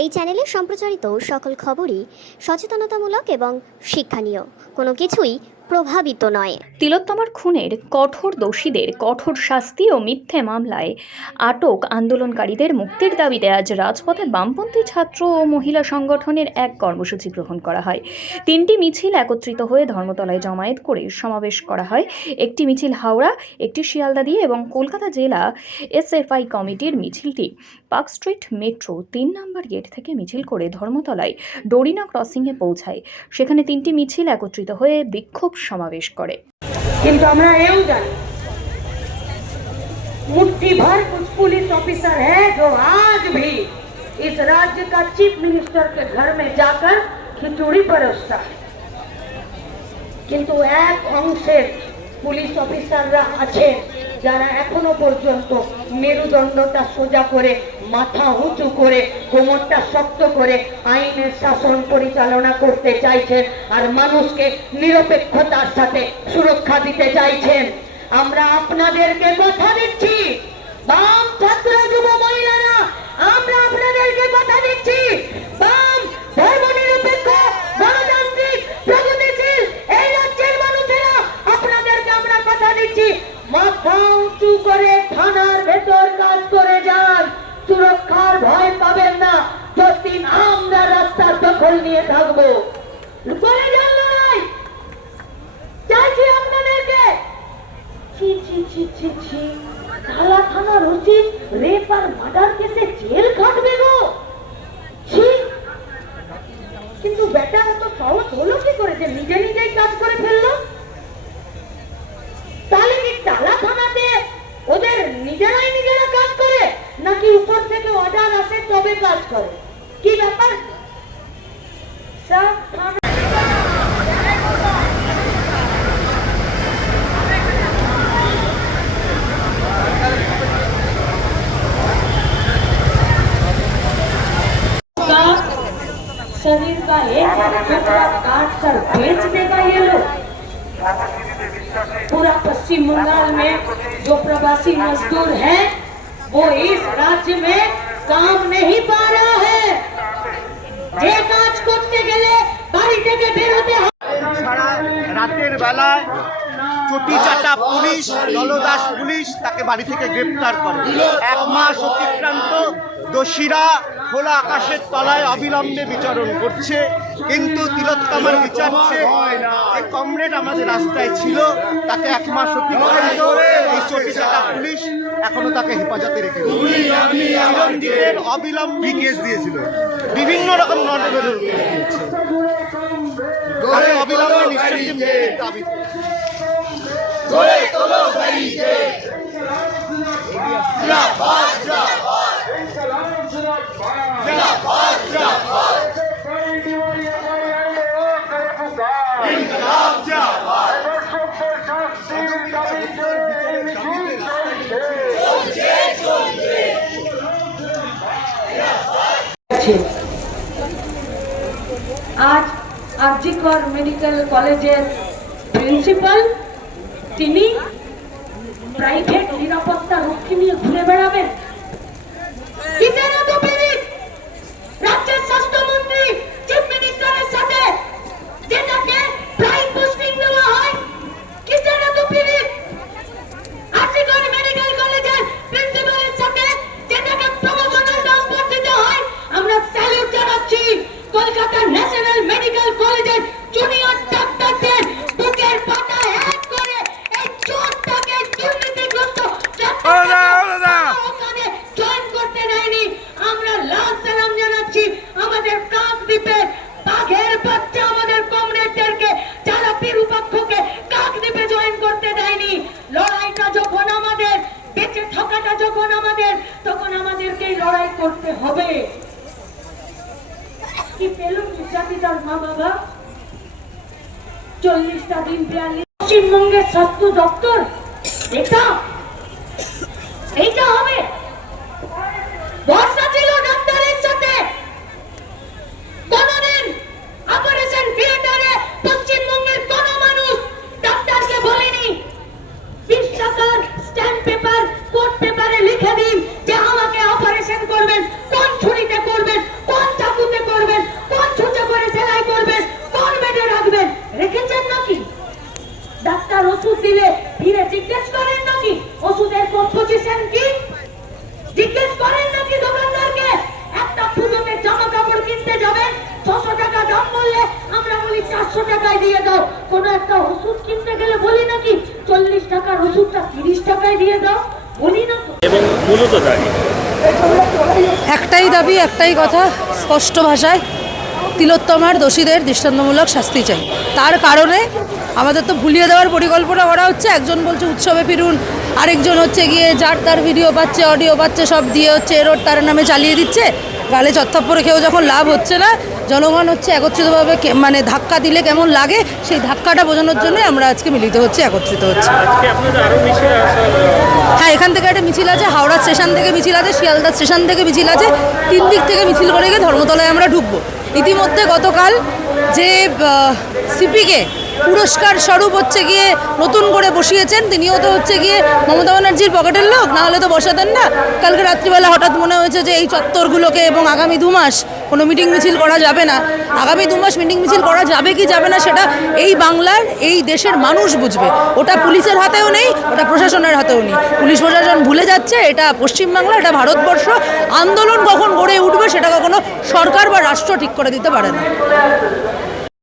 এই চ্যানেলে সম্প্রচারিত সকল খবরই সচেতনতামূলক এবং শিক্ষণীয়, কোনো কিছুই প্রভাবিত নয়। তিলোত্তমার খুনের কঠোর দোষীদের কঠোর শাস্তি ও মিথ্যে মামলায় আটক আন্দোলনকারীদের মুক্তির দাবিতে আজ রাজপথে বামপন্থী ছাত্র ও মহিলা সংগঠনের এক কর্মসূচি গ্রহণ করা হয়। 3টি মিছিল একত্রিত হয়ে ধর্মতলায় জমায়েত করে সমাবেশ করা হয়। একটি মিছিল হাওড়া, একটি শিয়ালদা দিয়ে এবং কলকাতা জেলা এসএফআই কমিটির মিছিলটি পার্ক স্ট্রিট মেট্রো 3 নম্বর গেট থেকে মিছিল করে ধর্মতলায় ডোরিনা ক্রসিংয়ে পৌঁছায়। সেখানে 3টি মিছিল একত্রিত হয়ে বিক্ষোভ সমাবেশ করে। কিন্তু আমরা এও জানি मुट्ठी भर कुछ पुलिस ऑफिसर है जो आज भी इस राज्य का चीफ मिनिस्टर के घर में जाकर खिचड़ी परोसता है। किंतु एक अंशेर पुलिस অফিসাররা আছেন যারা এখনো পর্যন্ত মেরুদণ্ডটা সোজা করে, মাথা উঁচু করে, কোমরটা শক্ত করে আইনের শাসন পরিচালনা করতে চাইছেন আর মানুষকে নিরপেক্ষতার সাথে সুরক্ষা দিতে চাইছেন। আমরা আপনাদেরকে কথা দিচ্ছি, বাম ছাত্র যুব মহিলারা, আমরা আপনাদেরকে কথা দিচ্ছি, বাম ধর্মনিরপেক্ষ গণতান্ত্রিক প্রগতিশীল এই রাজ্যের মানুষেরা আপনাদেরকে আমরা কথা দিচ্ছি, মাথা উঁচু করে থানার ভেতর কাজ করে যান, সুরক্ষার ভয় পাবেন না। যতদিন আমরা রাস্তার দখল নিয়ে থাকবো করে যান লড়াই চাইছি আপনাদেরকে। ঢালা থানার ওসি রেপ আর মার্ডার কেসে জেল কাটবে গো। কিন্তু বেটা এত সহজ হলো কি করে যে নিজে নিজেই কাজ করে ফেললো? তাহলে কি টালা থানাতে ওদের নিজেরা কাজ করে, নাকি উপর থেকে অর্ডার আসে তবে কাজ করে? কি ব্যাপার? সব থানা शरीर का एक टुकड़ा काट कर बेच देगा ये लोग। पूरा पश्चिम बंगाल में जो प्रवासी मजदूर है वो इस राज्य में काम नहीं पा रहा है। যে কাজ করতে গেলে বাড়ি থেকে বের হতে হয়। রাতের বেলায় চটি চাটা পুলিশ, দলদাস পুলিশ তাকে বাড়ি থেকে গ্রেপ্তার করে। 1 মাস অতিক্রান্ত, দোষীরা খোলা আকাশের তলায় অবিলম্বে বিচরণ করছে। কিন্তু তিলোত্তমার বিচার যে কমরেড আমাদের রাস্তায় ছিল তাকে 1 মাস অতিক্রান্ত, এই চটি চাটা পুলিশ এখনো তাকে হেফাজতে রেখে চিরঞ্জিতের অবিলম্বে কেস দিয়েছিল, বিভিন্ন রকম নরবেদন দিয়েছে, তাকে অবিলম্বে নিশ্চিত দাবি आज आरजीकर मेडिकल कॉलेजेर प्रिंसिपल তিনি প্রাইভেট নিরাপত্তা রক্ষী নিয়ে ঘুরে বেড়াবেন? কিসের এত পীড়িত? রাজ্যের স্বাস্থ্যমন্ত্রী চিফ মিনিস্টারের সাথে যেটাকে প্রাইম পোস্টিং দেওয়া হয়, কিসের এত পীড়িত? আরজিকর মেডিকেল কলেজের প্রিন্সিপালের সাথে যেটাকে প্রমোশনাল ট্রান্সফার দিতে হয়, আমরা স্যালুট জানাচ্ছি। কলকাতা ন্যাশনাল মেডিকেল কলেজের জুনিয়র ডাক্তারদের বুকের পাতা এক করে এই চোরটাকে দুর্নীতিগ্রস্ত ওখানে জয়েন করতে দেয়নি। আমরা লাল সালাম জানাচ্ছি আমাদের কাকদ্বীপের বাঘের বাচ্চা আমাদের কমরেডদেরকে, যারা বিরূপাক্ষকে কাকদ্বীপে জয়েন করতে দেয়নি। লড়াইটা যখন আমাদের, বেঁচে থাকাটা যখন আমাদের, তখন আমাদেরকেই লড়াই করতে হবে। কি পেলুন নির্যাতিতার মা বাবা? 40টা দিন 42 পশ্চিমবঙ্গের স্বাস্থ্য দপ্তর এইটা হবে? ভরসা ছিল ডাক্তারের সাথে। কোনদিন অপারেশন থিয়েটারে পশ্চিমবঙ্গের কোন মানুষ ডাক্তারকে বলেনি 20 টাকার স্ট্যাম্প পেপার, কোর্ট পেপারে লিখে দিন যে আমাকে অপারেশন করবেন, কোন ছুরিতে করবেন, কোন টাকার ওষুধটা 30 টাকায় দিয়ে দাও, বলি না তো? এবং মূলত দাবি একটাই দাবি, একটাই কথা, স্পষ্ট ভাষায় তিলোত্তমার দোষীদের দৃষ্টান্তমূলক শাস্তি চাই। তার কারণে আমাদের তো ভুলিয়ে দেওয়ার পরিকল্পনা করা হচ্ছে। একজন বলছে উৎসবে ফিরুন, আরেকজন হচ্ছে গিয়ে যার তার ভিডিও পাচ্ছে, অডিও পাচ্ছে, সব দিয়ে হচ্ছে এরোড তার নামে চালিয়ে দিচ্ছে। গালে চত্থাপ্পরে খেয়েও যখন লাভ হচ্ছে না, জনগণ হচ্ছে একত্রিতভাবে মানে ধাক্কা দিলে কেমন লাগে সেই ধাক্কাটা বোঝানোর জন্যই আমরা আজকে মিলিত হচ্ছি, একত্রিত হচ্ছি। আজকে আপনাদের আরও মিছিল আসা হ্যাঁ, এখান থেকে একটা মিছিল আছে, হাওড়া স্টেশন থেকে মিছিল আছে, শিয়ালদা স্টেশন থেকে মিছিল আছে, 3 দিক থেকে মিছিল করে গিয়ে ধর্মতলায় আমরা ঢুকবো। ইতিমধ্যে গতকাল যে সিপিকে পুরস্কার স্বরূপ হচ্ছে গিয়ে নতুন করে বসিয়েছেন, তিনিও তো হচ্ছে গিয়ে মমতা ব্যানার্জির পকেটের লোক, না হলে তো বসাতেন না। কালকে রাত্রিবেলা হঠাৎ মনে হয়েছে যে এই চত্বরগুলোকে এবং আগামী 2 মাস কোনো মিটিং মিছিল করা যাবে না। আগামী 2 মাস মিটিং মিছিল করা যাবে কি যাবে না সেটা এই বাংলার, এই দেশের মানুষ বুঝবে। ওটা পুলিশের হাতেও নেই, ওটা প্রশাসনের হাতেও নেই। পুলিশ প্রশাসন ভুলে যাচ্ছে এটা পশ্চিমবাংলা, এটা ভারতবর্ষ। আন্দোলন কখন গড়ে উঠবে সেটা কখনো সরকার বা রাষ্ট্র ঠিক করে দিতে পারে না।